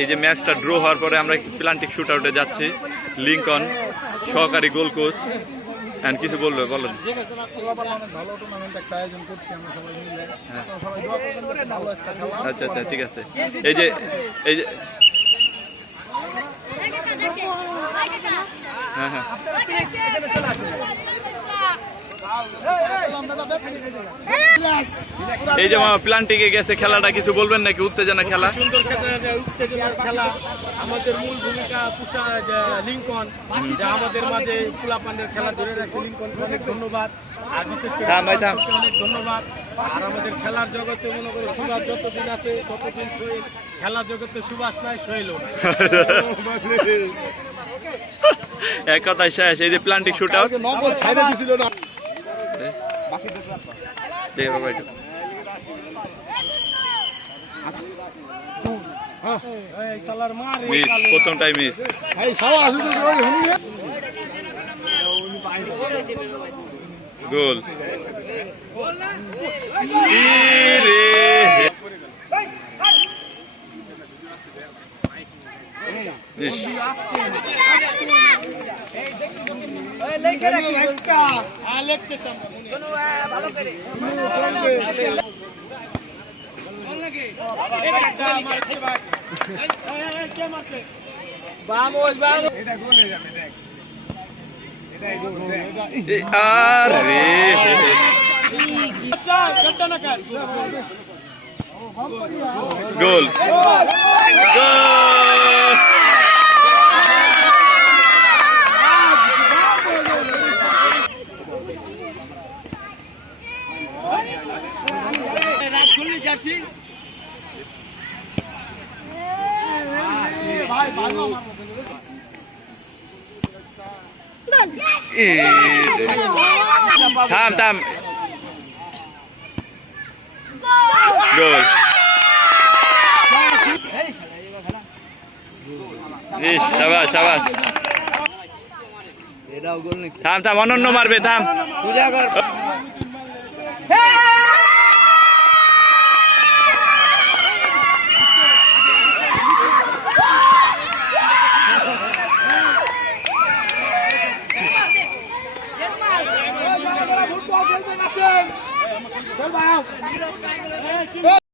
এই যে ম্যাচটা ড্র হওয়ার পরে আমরা প্লান্টিক শুট আউটে যাচ্ছি। লিঙ্কন সহকারী গোল কোচ এন্ড কিছু বলবে বলেন। আচ্ছা আচ্ছা ঠিক আছে। এই যে হ্যাঁ হ্যাঁ এই যে মামা প্লান্টিকে গেছে খেলাটা কিছু বলবেন নাকি? উত্তেজনা খেলা, সুন্দর উত্তেজনার খেলা। আমাদের মূল ভূমিকা পুষা লিঙ্কন, যা আমাদের মাঝে পোলাপানের খেলা ধরে রাখছে। লিঙ্কনকে অনেক ধন্যবাদ, আর বিশেষ করে অনেক ধন্যবাদ। আর আমাদের খেলার জগতে মনে করো সুভাষ যতদিন আছে ততদিন সোহেল, খেলার জগতে সুভাষ নাই সোহেলও না। এক কথায় শেষ। এই যে প্লান্টিক শুট আউট মিস, প্রথমটাই মিস। গোল গোল থাম থাম গোল। শাবাশ শাবাশ। থাম থাম, অনন্য মারবে, থাম। ফুটবল খেলবেন আসেন। চল ভাই